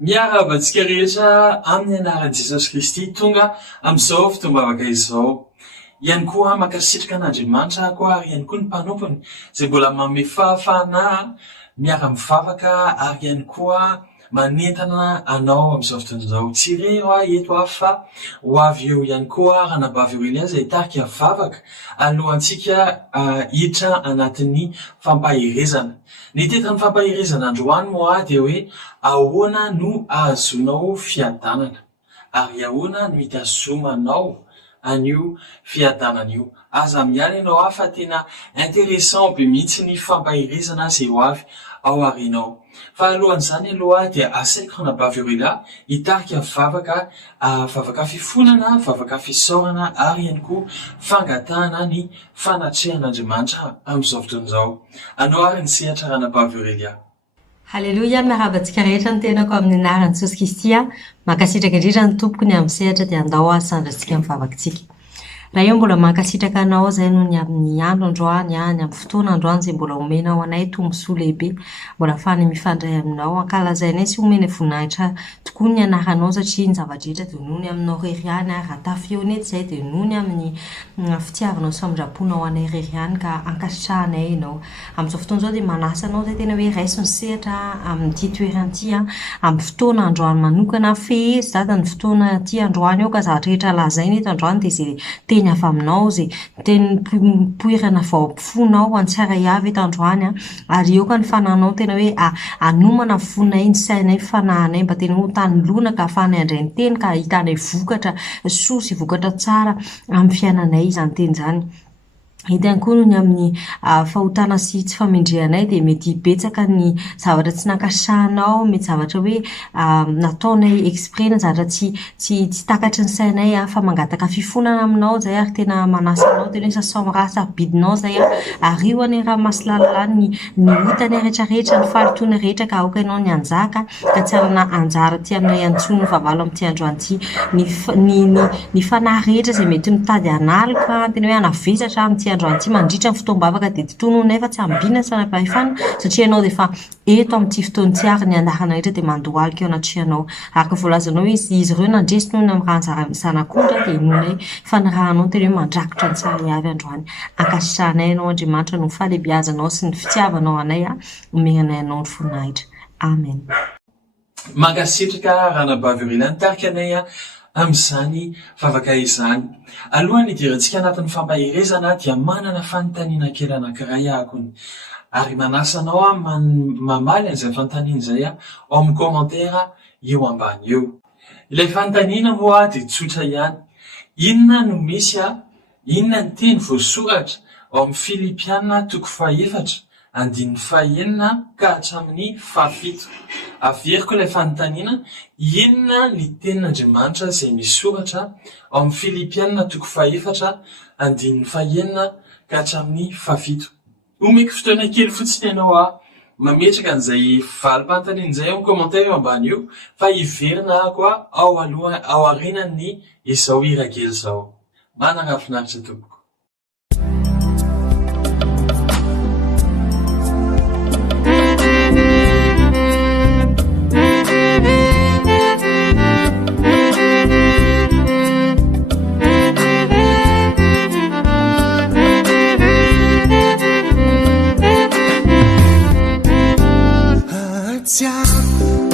Miarabantsika rehetra amin'ny anaran'i Jesosy Kristy tonga amin'izao fitombavaka izao. Ihany koa mankasitraka an'Andriamanitra koa ary ihany koa ny mpanompony izay mbola manome fahafahana miara-mivavaka ary ihany koa manentana anao amin'izao fotoana izao. Tsy rero eto fa ho avy eo ihany koa ranabavy Aurélien izay tarika vavaka alohantsika hiditra anatin'ny fampahirezana. Ny tetran'ny fampahirezana androany moa dia hoe ahoana no hahazoanao fiadanana ary ahoana no hitazomanao an'io fiadanana io. Aza miala ianao fa tena intéressant be mihitsy ny fampahirezana izay ho avy ao aorianao. Fa alohan'izany aloha dia asaiko ranabavy Aurélien hitarika vavaka fifonana, vavaka fisaorana ary ihany koa fangatahana ny fanatrehan'Andriamanitra amin'izao fotoana izao. Anao ary ny sehatra ranabavy Aurélien. Haleluya, miarabantsika rehetra ny tenako amin'ny anaran'i Jesosy Kristy. Mankasitraka indrindra ny tompoko ny amin'ny sehatra dia andao sandratsika amin'ny vavakantsika. Raha io mbola mankasitraka anao zay no ny amin'ny andro androany, ny amin'ny fotoana androany izay mbola omenao anay tombosoa lehibe, mbola ahafahany mifandray aminao, ankalazainay sy omena voninahitra tokoa ny anaranao satria ny zavadrehetra dia nony aminao reriany, raha tafio ety izay dia nony amin'ny fitiavanao sy famindraponao anay reriany ka ankasitrahanay ianao. Amin'izao fotoana izao dia manasa anao zay tena hoe raiso ny sehatra amin'ity toeran'ity amin'ny fotoana androany manokana fehezy zata ny fotoana ity androany ao ka zavatra rehetra lazaina eto androany dia izay teny avy aminao izay teny poirana vaom-pifonao an-tsara avy eto androany ary eo ka ny fananao tena hoe anomana fonay ny sainay fanahinay mba tena ho tany lona ka ahafahanay andray ny teny ka hitanay vokatra soa sy vokatra tsara amin'ny fiainanay izany teny izany. Hita ihany koa ny amin'ny fahotana sy tsy famendrehanay dia mety betsaka ny zavatra tsy nankasahanao, mety zavatra hoe nataonay exprès na zavatra tsy takatry ny sainay fa mangataka fifonana aminao zay ary tena manasanao tena hoe sasamraha sabidinao zay ary io any raha masilalala ny hitany rehetrarehetra ny falitony rehetra ka aoka ianao ny anjaka ka tsy arana anjara ty aminay antsony favalo amin'ity androany ny fanahy rehetra izay mety mitady analika tena hoe anavesatra amin'ity androany ity mandritra ny fotoam-bavaka dia totononay fa tsy ambina sy fanapahefana satria ianao dia efa eto amin'ity fotoana tsy ary ny anarana rehetra dia mandohalika eo anatrianao araka voalazanao izy ireo nandresy noho ny amin'ny raha zanak'ondra dia nonay fanarahanao tena hoe mandrakotra ny tsara avy androany ankasitrahanay ianao Andriamanitra no fahalebiazanao sy ny fitiavanao anay omenanay anao ny voninahitra. Amen. Mankasitraka ranabavy Aurélien tarika anay amin'izany vavaka izany. Alohan'ny hidirantsika anatin'ny fampahirezana dia manana fanontaniana kely anankiray akony. Ary manasa anao mamaly an'izay fanontaniana izay ao amin'ny komantera eo ambany eo. Ilay fanontaniana moa dia tsotra ihany. Inona no misy inona ny teny voasoratra ao amin'ny Filipiana 4:4 andininy 5 ka hatramin'ny 7. Averiko ilay fanontaniana, inona ny tenin'Andriamanitra izay misoratra ao amin'ny Filipiana 4:4 andininy 5 ka hatramin'ny 7. Omeko fotoana kely fotsiny ianao mametraka an'izay valim-panontaniana izay ao amin'ny komantera eo ambany eo fa hiverina koa ao aorianan'ny izao hira kely izao. Manana finaritra tompoko.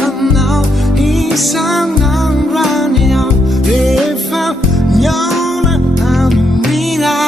Anao isang ng raniyaw Efa nyona ang mila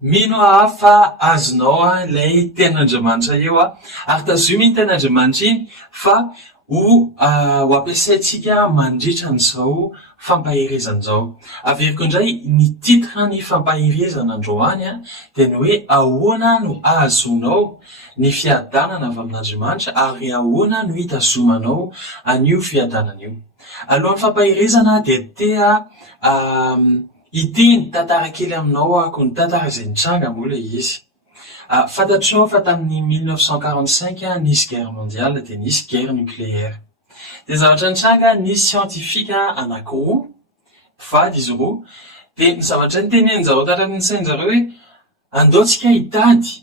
mino aho fa azonao ilay ten'Andriamanitra eo ary tazomina iny ten'Andriamanitra iny fa ho ampiasaintsika mandritra n'izao fampaherezana izao. Averiko indray ny titre ny fampaherezana androany dia ny hoe ahoana no ahazonao ny fiadanana avy amin'Andriamanitra ary ahoana no hitazomanao an'io fiadanana io. Alohan'ny fampaherezana dia tea iteny tantara kely aminao ako ny tantara izay nitranga moa ilay izy. Fantatrao fa tamin'ny 1945 nisy guerre mondiale dia nisy guerre nucléaire. Dia zavatra nitranga nisy scientifique anankiroa, mpivady izy roa, dia ny zavatra nitenen'izareo tatramin'ny sain'izareo hoe andaontsika hitady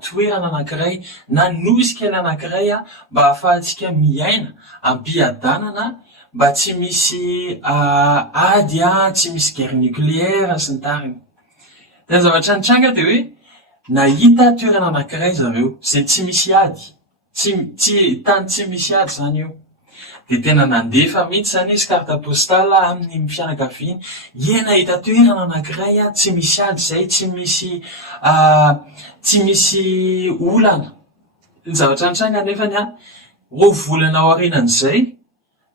toerana anankiray na nosy kely anankiray mba ahafahantsika miaina ampiadanana mba tsy misy ady tsy misy guerre nucléaire sy ny tariny. Dia zavatra nitranga dia hoe nahita toerana anankiray zareo izay tsy misy ady, tany tsy misy ady zany io. Dia tena nandefa mihitsy zany izy carte postale amin'ny fianakaviany, nahita toerana anankiray tsy misy ady izay tsy misy olana. Ny zavatra nitranga nefany roa volana aorianan'izay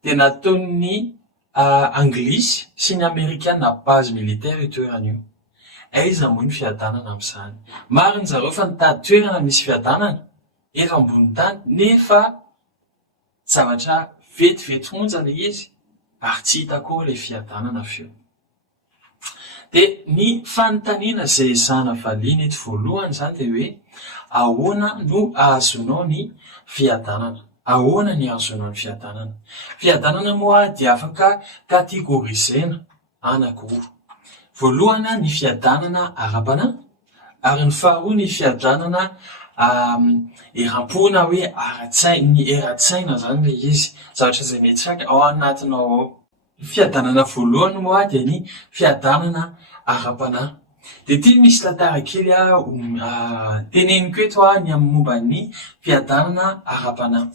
dia nataon'ny anglisy sy ny amerikana base militaire io toerana io. Aiza moa ny fiadanana amin'izany? Marina zareo fa nitady toerana misy fiadanana efa ambony tany nefa zavatra vetivety monja ilay izy ary tsy hita koa ilay fiadanana feo. Dia ny fanontaniana izay ezahana valiana eto voalohany izany dia hoe ahoana no ahazonao ny fiadanana? Ahoana ny ahazonao ny fiadanana? Fiadanana moa dia afaka kategorizena anankiroa. Voalohany ny fiadanana ara-panahy ary ny faharoa ny fiadanana eram-po na hoe ara-tsaina, eratsaina zany ilay izy, zavatra izay miatraka ao anatinao ao. Fiadanana voalohany moa dia ny fiadanana ara-panahy. Dia ity misy tantara kely teneniko eto ny amin'ny momba ny fiadanana ara-panahy.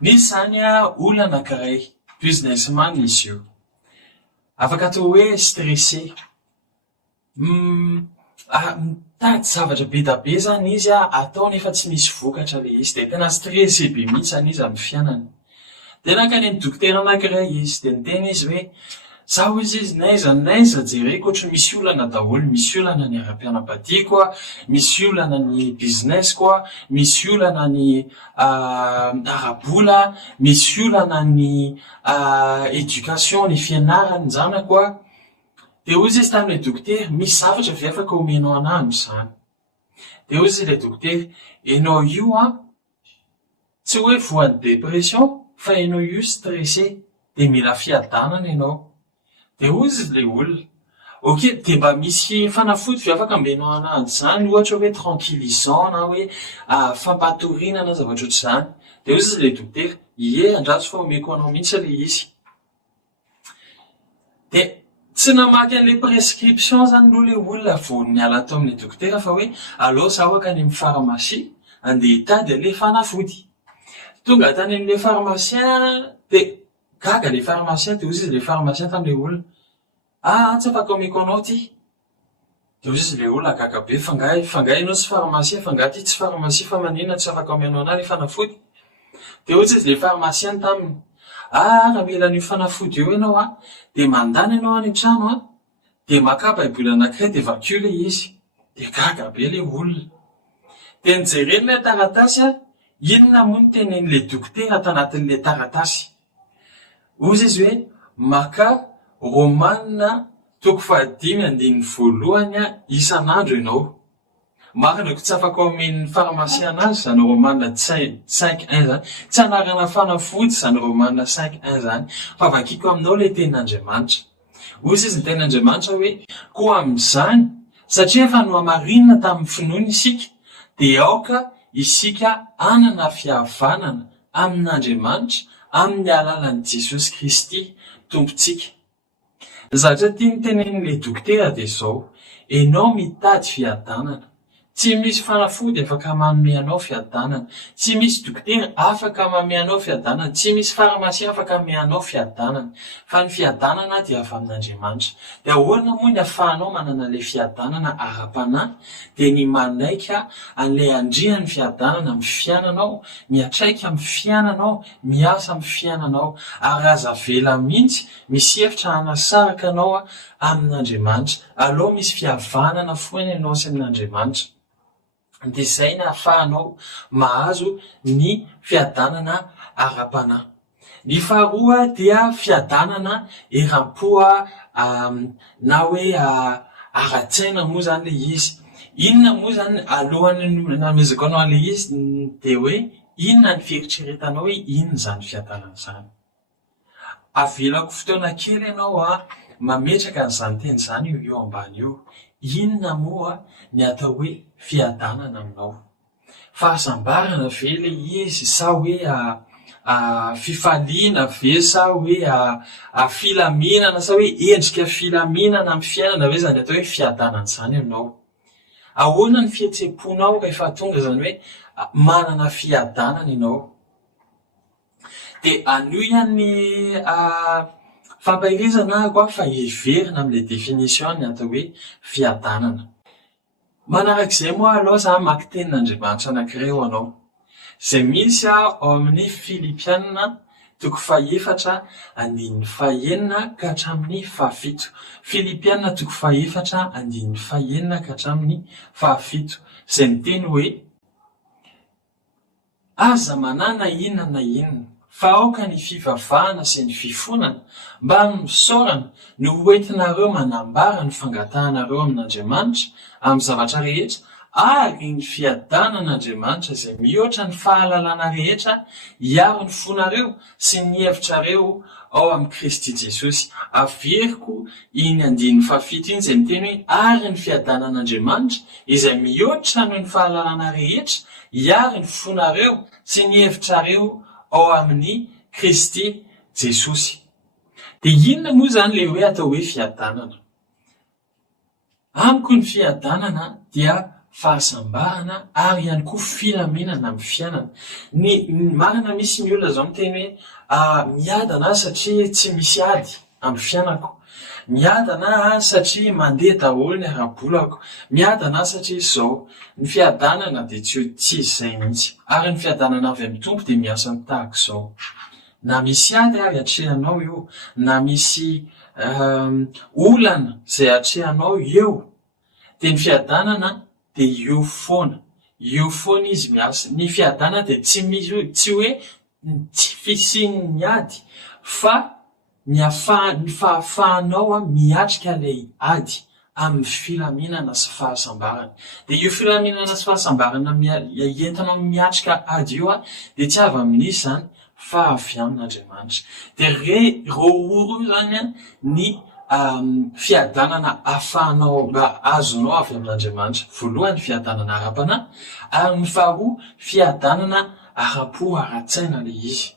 Misy zany olona anankiray, businessman izy io, afaka atao hoe stressé, mitady zavatra be da be zany izy atao nefa tsy misy vokatra ilay izy, dia tena stressé be mihitsy zany izy amin'ny fiainany. Dia nankany amin'ny dokotera anankiray izy dia niteny izy hoe zaho izy naiza jereko ohatry misy olana daholo, misy olana ny ara-pianapadiako, misy olana ny businessko, misy olana ny arabola, misy olana ny éducation, ny fianarany zanako. Dia hoy izy tamin'ilay dokotera, misy zavatra ve afaka omenao anahy amin'izany? Dia hoy izy ilay dokotera, ianao io tsy hoe voan'ny dépression fa ianao io stressé dia mila fiadanana ianao. Dia hoy izy ilay olona, ok, dia mba misy fanafody ve afaka omenao anahy izany, ohatra hoe tranquillisant na hoe fampatoriana na zavatra ohatr'izany? Dia hoy izy ilay dokotera, ie andraso fa omeko anao mihitsy ilay izy. Dia tsy namaky an'ilay prescription zany aloha ilay olona vao niala tao amin'ny dokotera fa hoe aleo zaho akany amin'ny pharmacie andeha hitady an'ilay fanafody. Tonga tany amin'ilay pharmacien dia gaga ilay pharmacien, dia hoy izy ilay pharmacien tamin'ilay olona, tsy afaka omeko anao ty. Dia hoy izy ilay olona gaga be, fangay ianao tsy pharmacien, fangay ty tsy pharmacie fa maninona tsy afaka omenao anahy ilay fanafody? Dia hoy izy ilay pharmacien taminy, raha mila an'io fanafody eo ianao dia mandany ianao any an-trano dia maka baiboly anankiray dia vakio ilay izy. Dia gaga be ilay olona. Dia nijereny ilay taratasy inona moa no tenen'ilay dokotera tanatin'ilay taratasy? Hoy izy hoe maka romanina 5:1 isan'andro ianao. Marina ko tsy afaka omen'ny pharmacien anazy zany romanina 5:1 zany, tsy anarana fanafody zany romanina 5:1 zany, fa vakiko aminao ilay tenin'Andriamanitra. Hoy izy ny tenin'Andriamanitra hoe koa amin'izany satria efa nohamarinina tamin'ny finoana isika dia aoka isika anana fihavanana amin'Andriamanitra amin'ny alalan'i Jesosy Kristy tompontsika. Zavatra tia ny tenen'ilay dokotera dia izao, ianao mitady fiadanana Tsy misy fanafody afaka manome anao fiadanana. Tsy misy dokotera afaka manome anao fiadanana. Tsy misy farmasia afaka manome anao fiadanana. Fa ny fiadanana dia avy amin'Andriamanitra. Dia ahoana moa ny ahafahanao manana ilay fiadanana ara-panahy? Dia ny manaika an'ilay andrian'ny fiadanana amin'ny fiainanao, miatraika amin'ny fiainanao, miasa amin'ny fiainanao, ary aza vela mihitsy misy hevitra hanasaraka anao amin'Andriamanitra. Aleo misy fihavanana foana ianao sy amin'Andriamanitra. Dia izay no ahafahanao mahazo ny fiadanana ara-panahy. Ny faharoa dia fiadanana eram-po na hoe ara-tsaina moa zany le izy. Inona moa zany alohan'ny namezako anao an'le izy dia hoe inona ny fieritreretanao hoe inona zany fiadanana zany. Avelako fotoana kely ianao mametraka an'izany teny zany eo ambany eo. Inona moa ny atao hoe fiadanana aminao? Fahasambarana ve le izy, sa hoe fifaliana ve, sa hoe filaminana, sa hoe endrika filaminana amin'ny fiainana ve zany atao hoe fiadanana zany aminao? Ahoana ny fihetseponao rehefa tonga zany hoe manana fiadanana ianao? Dia anio ihany ny fampahirizana fa heverina amin'ilay définition ny atao hoe fiadanana. Manarak'izay moa aloha za maka tenin'Andriamanitra anankiray ho anao. Izay misy ao amin'ny Filipianina 4:4-5 ka hatramin'ny 7. Filipianina 4:4-5 ka hatramin'ny 7. Izay miteny hoe aza manana inona na inona, fa aoka ny fivavahana sy ny fifonana mba misaorana no hoentinareo manambara ny fangatahanareo amin'Andriamanitra amin'ny zavatra rehetra, ary ny fiadanan'Andriamanitra izay mihoatra ny fahalalana rehetra hiaro ny fonareo sy ny hevitrareo ao amin'ny Kristy Jesosy. Averiko iny 5 iny izay miteny hoe ary ny fiadanan'Andriamanitra izay mihoatra noho ny fahalalana rehetra hiaro ny fonareo sy ny hevitrareo ao amin'ny Kristy Jesosy. Dia inona moa zany le hoe atao hoe fiadanana? Amiko ny fiadanana dia fahasambarana ary ihany koa filaminana amin'ny fiainana. Ny marina misy ny olona zao miteny hoe miadana satria tsy misy ady amin'ny fiainako. Miadana satria mandeha daholo ny ara-bolako. Miadana satria izao. Ny fiadanana dia tsy izay mihitsy. Ary ny fiadanana avy amin'ny tompo dia miasa tahaka izao. Na misy ady ary atrehanao eo, na misy olana izay atrehanao eo, dia ny fiadanana dia eo foana. Eo foana izy miasa. Ny fiadanana dia tsy hoe tsy fisian'ny ady, fa ny fahafahanao miatrika ilay ady amin'ny filaminana sy fahasambarana. Dia io filaminana sy fahasambarana entinao miatrika ady io dia tsy avy amin'izy zany, fa avy amin'Andriamanitra. Dia roa zany ny fiadanana ahafahanao azonao avy amin'Andriamanitra. Voalohany fiadanana ara-panahy, ary ny faharoa fiadanana ara-po ara-tsaina le izy.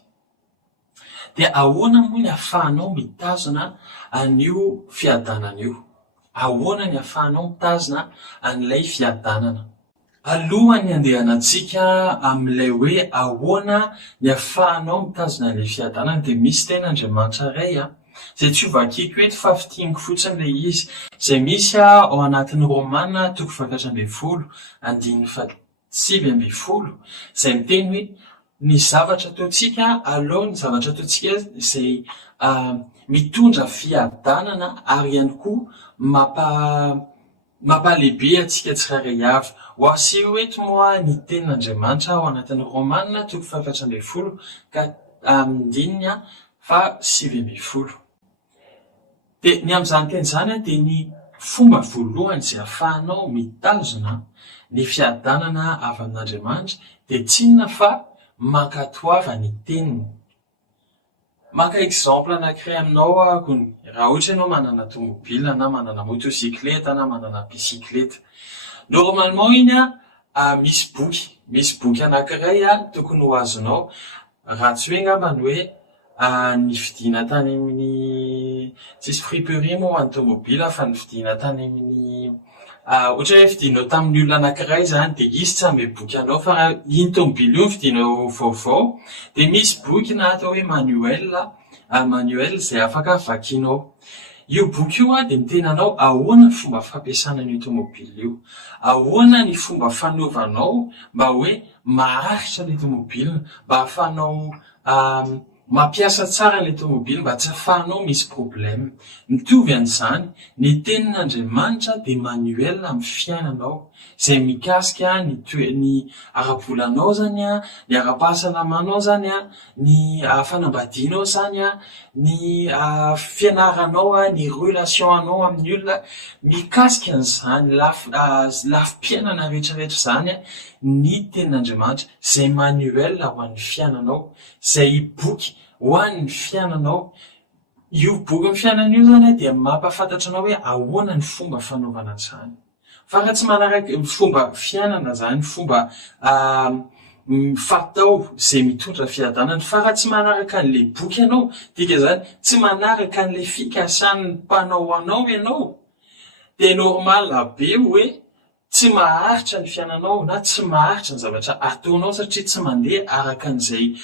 Dia ahoana moa ny ahafahanao mitazona an'io fiadanana io? Ahoana ny ahafahanao mitazona an'ilay fiadanana? Alohan'ny andehanantsika amin'ilay hoe ahoana ny ahafahanao mitazona an'ilay fiadanana, dia misy ten'Andriamanitra iray izay tsy ho vakiako eto fa fitianiko fotsiny ilay izy, izay misy ao anatin'ny Rômana 8:7-9, izay miteny hoe ny zavatra ataontsika aloha, ny zavatra ataontsika izay mitondra fiadanana ary ihany koa mampalehibe antsika tsirairay avy. Ho aseho eto moa ny tenin'Andriamanitra ao anatin'ny Rômana 8:7-9. Dia ny amin'izany teny izany dia ny fomba voalohany izay ahafahanao mitazona ny fiadanana avy amin'Andriamanitra dia tsy inona fa mankatoava ny teniny. Maka exemple anankiray aminao raha ohatra ianao manana tomobila na manana motosikileta na manana bisikileta. Normalement iny misy boky anankiray tokony ho azonao, raha tsy hoe ngamba ny hoe ny vidiana tany amin'ny tsisy friperie moa ho an'ny tomobila, fa ny vidiana tany amin'ny ohatra hoe fidinao tamin'ny olona anankiray zany de izy tsy ambe boky anao fa raha iny tomobily io fidinao vaovao de misy boky na atao hoe manuel zay afaka vakianao. Io boky io de miteny anao ahoana ny fomba fampiasana io tomobily io, ahoana ny fomba fanaovanao mba hoe maharitra le tomobily, mba ahafahanao mampiasa tsara le tomobily mba tsy ahafahanao misy problème. Mitovy an'izany ny tenin'Andriamanitra de manuel amin'ny fiainanao zay mikasika ny ara-bolanao zany a, ny ara-pahasalamanao zany a, ny fanambadianao zany a, ny fianaranao a, ny relationanao amin'ny olona, mikasika an'izany lafim-piainana rehetrarehetra zany a, ny tenin'Andriamanitra zay manuel ho an'ny fiainanao, zay boky ho an'ny fiainanao. Io boky ny fiainana io zany dia mampafantatra anao hoe ahoana ny fomba fanaovana zany. Fa raha tsy manaraka fomba fiainana zany, fomba fatao zay mitondra fiadanana, fa raha tsy manaraka an'le boky ianao, dika zany tsy manaraka an'le fikasan'ny mpanao anao ianao, de normal be hoe tsy maharitra ny fiainanao na tsy maharitra ny zavatra ataonao satria tsy mandeha araka an'izay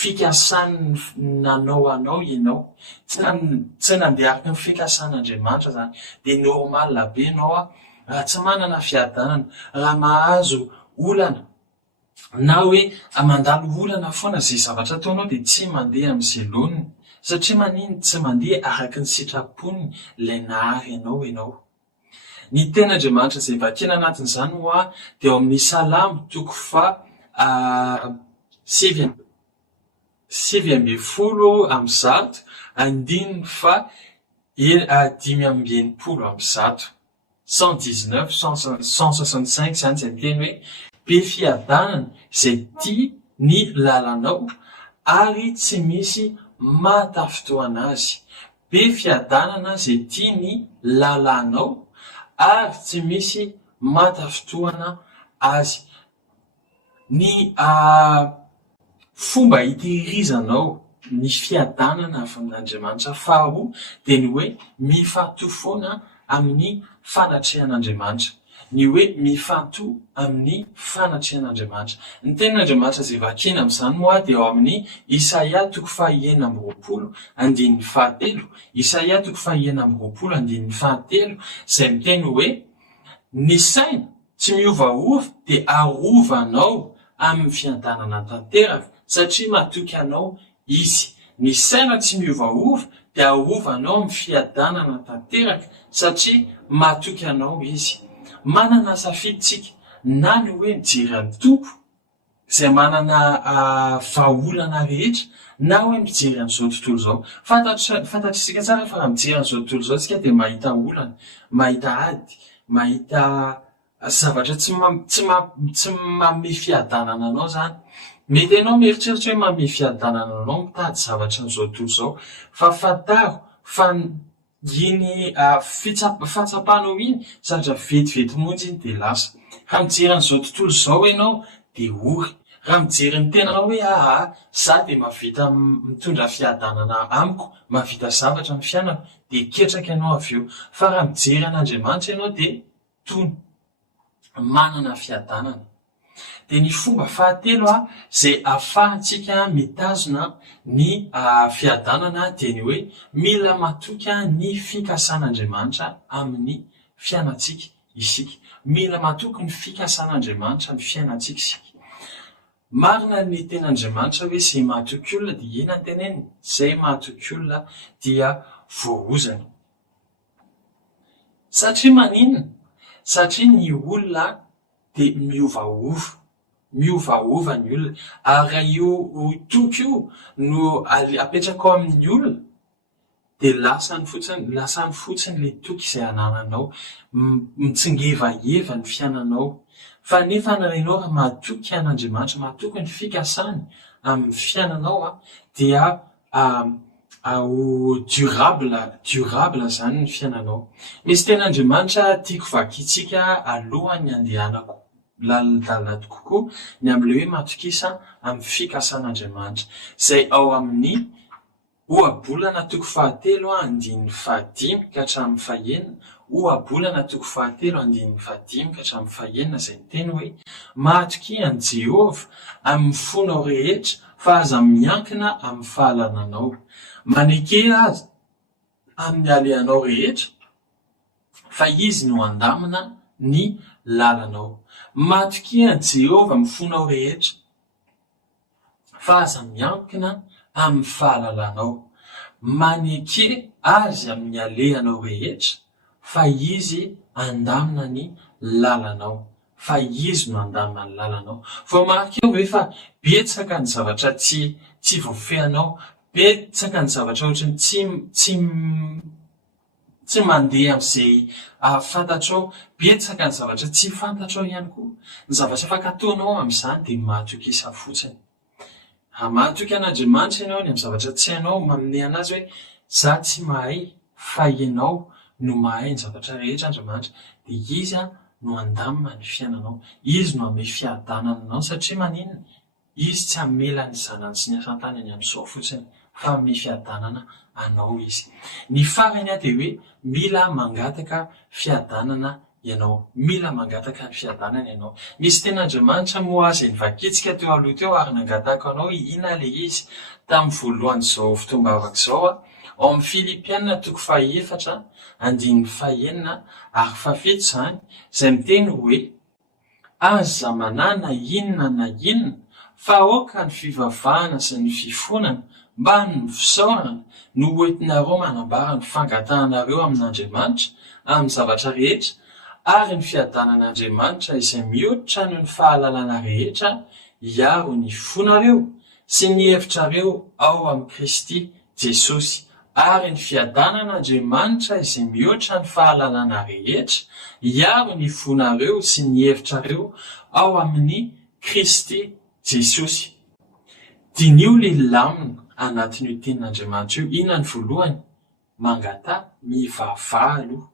fikasan'ny nanao anao ianao, tsy nandeha araka ny fikasan'Andriamanitra zany. De normal be anao raha tsy manana fiadanana, raha mahazo olana na hoe mandalo olana foana zay zavatra ataonao de tsy mandeha amin'izay loniny, satria manino tsy mandeha araka ny sitrapony ilay nahary ianao. Ny ten'Andriamanitra zay vakiana anatin'izany hoa de ao amin'ny Salamo toko fa 7 amby folo amby zato, andininy fa 5 amby enimpolo amby zato, 119, 165 zany zay miteny hoe be fiadanana zay tia ny lalanao ary tsy misy matafitoana azy. Be fiadanana zay tia ny lalanao ary tsy misy matafitoana azy. Ny fomba hitehirizanao ny fiadanana avy amin'Andriamanitra faharoa de ny hoe mifatofoana amin'ny fanatrehan'Andriamanitra, ny hoe mifanto amin'ny fanatrehan'Andriamanitra. Ny tenin'Andriamanitra zay vakina amin'izany moa de ao amin'ny Isaia toko fa 9 andininy 7, Isaia toko fa 9 andininy 7 zay miteny hoe ny saina tsy miovaova de arovanao amin'ny fiadanana tanteraka satria matoky anao izy. Ny saina tsy miovaova de arovanao amin'ny fiadanana tanteraka satria matoky anao izy. Manana safiditsika na ny hoe mijery amin'ny tompo zay manana vahaolana rehetra, na hoe mijery an'izao tontolo zao. Fantatritsika tsara fa raha mijery an'izao tontolo zao tsika de mahita olana, mahita ady, mahita zavatra tsy manome fiadanana anao zany. Mety ianao mieritreritra hoe manome fiadanana anao mitady zavatra an'izao tontolo zao, fa fantaro fa iny fatsapanao iny satria vetivety monja iny de lasa. Raha mijery an'izao tontolo zao ianao de ory, raha mijery ny tenanao hoe za de mahavita mitondra fiadanana amiko, mahavita zavatra amin'ny fiainako, de ketraka ianao avy eo. Fa raha mijery an'Andriamanitra ianao de tony manana fiadanana. De ny fomba fahatelo zay ahafahantsika mitazona ny fiadanana de ny hoe mila matoky ny fikasan'Andriamanitra amin'ny fiainatsika isika. Mila matoky ny fikasan'Andriamanitra amin'ny fiainatsika isika. Marina ny ten'Andriamanitra hoe zay mahatoky olona de ina ny teneny, zay mahatoky olona dia voarozana. Satria maninona? Satria ny olona de miovaova ny olona, ary io toky io no apetraka ao amin'ny olona de lasany fotsiny le toky izay anananao, mitsingevaheva ny fiainanao. Fa nefa ianao raha mahatoky an'Andriamanitra, mahatoky ny fikasany amin'ny fiainanao dia durable zany ny fiainanao. Misy ten'Andriamanitra tiako vakitsika alohan'ny andehanako lalina kokoa ny am'le hoe matokisa amin'ny fikasan'Andriamanitra, zay ao amin'ny ohabolana toko 7 andininy 5 ka hatramin'ny 9, ohabolana toko 7:15 ka hatramin'ny 9 izay miteny hoe matoky an Jehova amin'ny fonao rehetra fa aza miankina amin'ny fahalalànao, maneke aza amin'ny aleanao rehetra fa izy no andamina ny lalanao. Matoky an Jehova amin'ny fonao rehetra fa aza miankina amin'ny fahalalànao, maneke azy amin'ny aleanao rehetra fa izy andamina ny lalanao, fa izy no andamina ny lalanao. Vao marika eo hoe fa betsaka ny zavatra tsy voafehanao, betsaka ny zavatra ohatrany tsy mandeha amin'izay fantatrao, betsaka ny zavatra tsy fantatrao ihany koa. Ny zavatra afaka ataonao amin'izany dia matoky isa fotsiny. Matoky an'Andriamanitra ianao ny amin'ny zavatra tsy hainao, manome anazy hoe za tsy mahay fa ianao no mahay ny zavatra rehetra Andriamanitra, dia izy no andamina ny fiainanao, izy no ame fiadanana anao, satria maninona? Izy tsy hamela ny zanany sy ny asantany any amin'izao fotsiny fa ame fiadanana anao izy. Ny farany dia hoe mila mangataka fiadanana ianao, mila mangataka ny fiadanana ianao. Misy ten'Andriamanitra moa azy nivakitsika teo aloha teo ary nangataka anao ina le izy tamin'ny voalohan'izao fotoam-bavaka izao ao amin'ny Filipianina 4:4-9 ary 7 izany, izay miteny hoe aza manana inona na inona fa aoka ny fivavahana sy ny fifonana mba ny fisaorana no hoentinareo manambara ny fangatahanareo amin'Andriamanitra amin'ny zavatra rehetra ary ny fiadanan'Andriamanitra izay mihoatra noho ny fahalalana rehetra hiaro ny fonareo sy ny hevitrareo ao amin'ny Kristy Jesosy, ary ny fiadanan'Andriamanitra izay mihoatra ny fahalalana rehetra hiaro ny fonareo sy ny hevitrareo ao amin'ny Kristy Jesosy. Dinio lehilamina anatin'io tenin'Andriamanitra io. Inona ny voalohany? Mangata mivavaha aloha.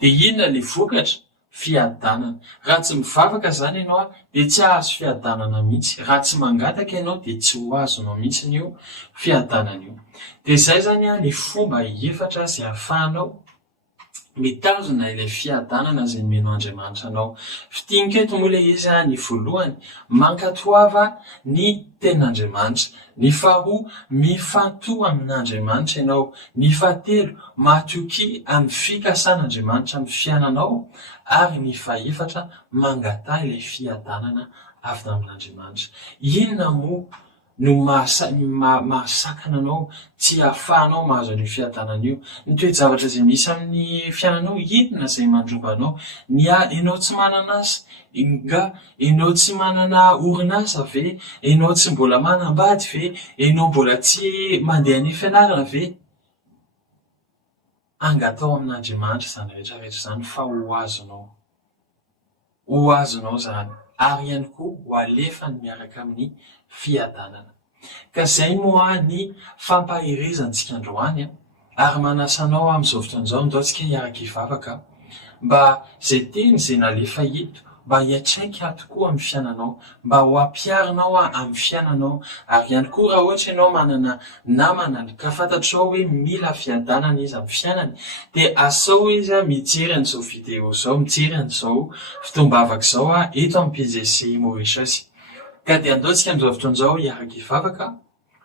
Dia inona le vokatra? Fiadanana. Raha tsy mivavaka izany ianao dia tsy ahazo fiadanana mihitsy. Raha tsy mangataka ianao dia tsy ho azonao mihitsy io fiadanana io. Dia izay zany ny fomba efatra izay ahafahanao mitazona ilay fiadanana izay nomenao Andriamanitra anao. Fitinika eto moa ilay izy ny voalohany, mankatoava ny tenin'Andriamanitra. Ny faharoa, mifantoha amin'Andriamanitra ianao. Ny fahatelo, matoky amin'ny fikasan'Andriamanitra amin'ny fiainanao. Ary ny fahaefatra, mangata ilay fiadanana avy amin'Andriamanitra. Inona moa no mahasakana anao tsy ahafahanao mahazo an'io fiadanana io? Ny toe-javatra izay misy amin'ny fiainanao, inona izay mandromba anao? Ianao tsy manana asa? Ianao tsy manana orinasa ve? Ianao tsy mbola manambady ve? Ianao mbola tsy mandeha any fianarana ve? Angatao amin'Andriamanitra izany rehetrarehetra izany fa ho azonao. Ho azonao izany. Ary ihany koa ho alefany miaraka amin'ny fiadanana. Ka izay moa ny fampahirizantsika androany ary manasa anao amin'izao fotoan'izao andaontsika hiaraka hivavaka mba izay teny izay nalefa hito mba hiatraika tokoa amin'ny fiainanao, mba ho ampiarinao amin'ny fiainanao. Ary ihany koa raha ohatra ianao manana namana ka fantatrao hoe mila fiadanana izy amin'ny fiainany, dia asao izy mijery an'izao video izao, mijery an'izao fotoam-bavaka izao eto amin'ny pejy Mauritius. Ka dia andaontsika amin'izao fotoan'izao hiaraka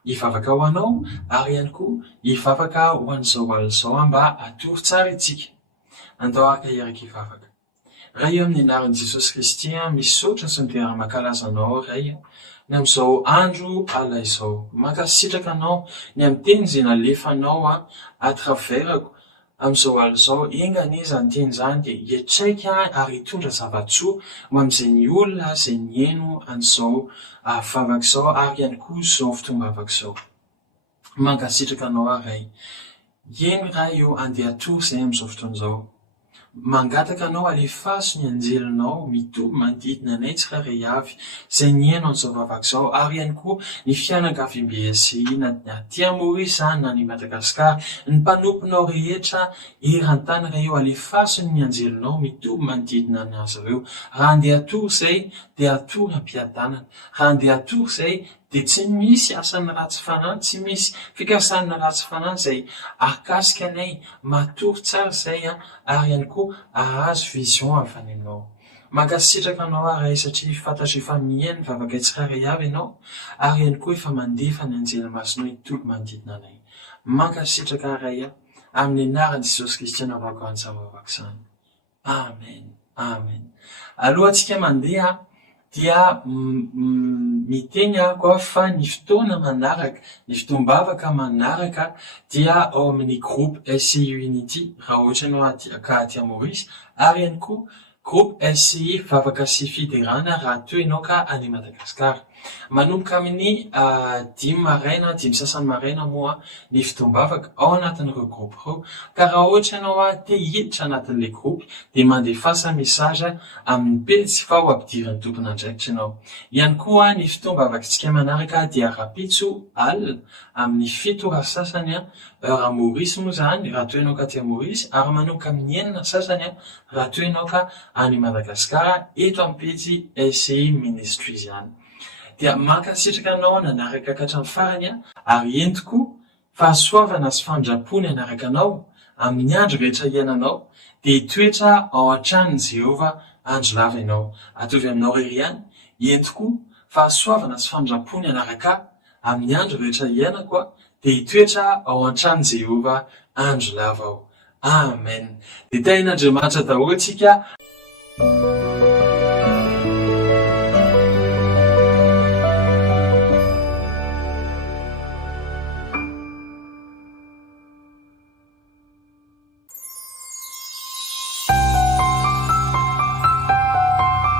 hivavaka ho anao ary ihany koa hivavaka ho an'izao alina mba atoro tsara itsika. Andao araka hiaraka hivavaka. Raha eo amin'ny anaran'i Jesosy Kristy misaotra sy mitera mankalaza anao iray ny amin'izao andro ala izao. Mankasitraka anao ny amin'ny teny izay nalefanao atraverako amin'izao ala izao. Engany izy ny teny izany dia hiatraika ary hitondra zava-tsoa ho amin'izay ny olona izay niaino an'izao vavaka izao ary ihany koa izao fotoam-bavaka izao. Mankasitraka anao aray. Eny raha eo andeha atoro izay amin'izao fotoan'izao. Mangataka anao alefaso ny anjelinao mitoby manodidina anay tsirairay avy izay niaino an'izao vavaka izao ary ihany koa ny fianakaviam-be na aty Maorisy na ny Madagasikara, ny mpanomponao rehetra eran-tany raha eo alefaso ny anjelinao mitoby manodidina anazy ireo. Raha andeha atoro izay dia atoro am-piadanana. Raha andeha atoro izay dia tsy misy asany ratsy fanahy, tsy misy fikasana ratsy fanahy zay akasika anay matory tsara zay ary ihany koa ahazo vision avy any aminao. Mankasitraka anao aray satria fantatro efa mihaino vavaka tsiraray avy ianao ary ihany koa efa mandefa ny anjely masonao itolo manodidina anay. Mankasitraka aray amin'ny anaran'i Jesosy Kristy anaovako an'izany vavaka izany. Amen. Amen. Alohantsika mandeha dia miteny ahako fa ny fotoana manaraka, ny fotoam-bavaka manaraka dia ao amin'ny groupe SCI Unity raha ohatra ianao ka aty Maurice ary ihany koa groupe SCI Vavaka sy Fiderana raha toa ianao ka any Madagasikara. Manomboka amin'ny 5 maraina, 5 sasany maraina moa ny fotoam-bavaka ao anatin'ireo groupe ireo. Ka raha ohatra ianao te hiditra anatin'ilay groupe dia mandefasa message amin'ny pejy fa ho ampidirin'ny tompon'andraikitra ianao. Ihany koa ny fotoam-bavakantsika manaraka dia rapitso alina amin'ny 7 ora sasany heure Maurice moa zany raha toa ianao ka aty Maurice ary manomboka amin'ny 9 sasany raha toa ianao ka any Madagasikara eto amin'ny pejy SCI Ministry izany. Dia mankasitraka anao nanaraka ka hatramin'ny farany ary entiko fahasoavana sy fandrapony anaraka anao amin'ny andro rehetra iananao dia hitoetra ao an-tranon'i Jehova andro lava ianao. Atovy aminao irery ihany, entiko fahasoavana sy fandrapony anaraka amin'ny andro rehetra ianako dia hitoetra ao an-tranon'i Jehova andro lava ao. Amen. Dia Tahian'Andriamanitra daholo tsika.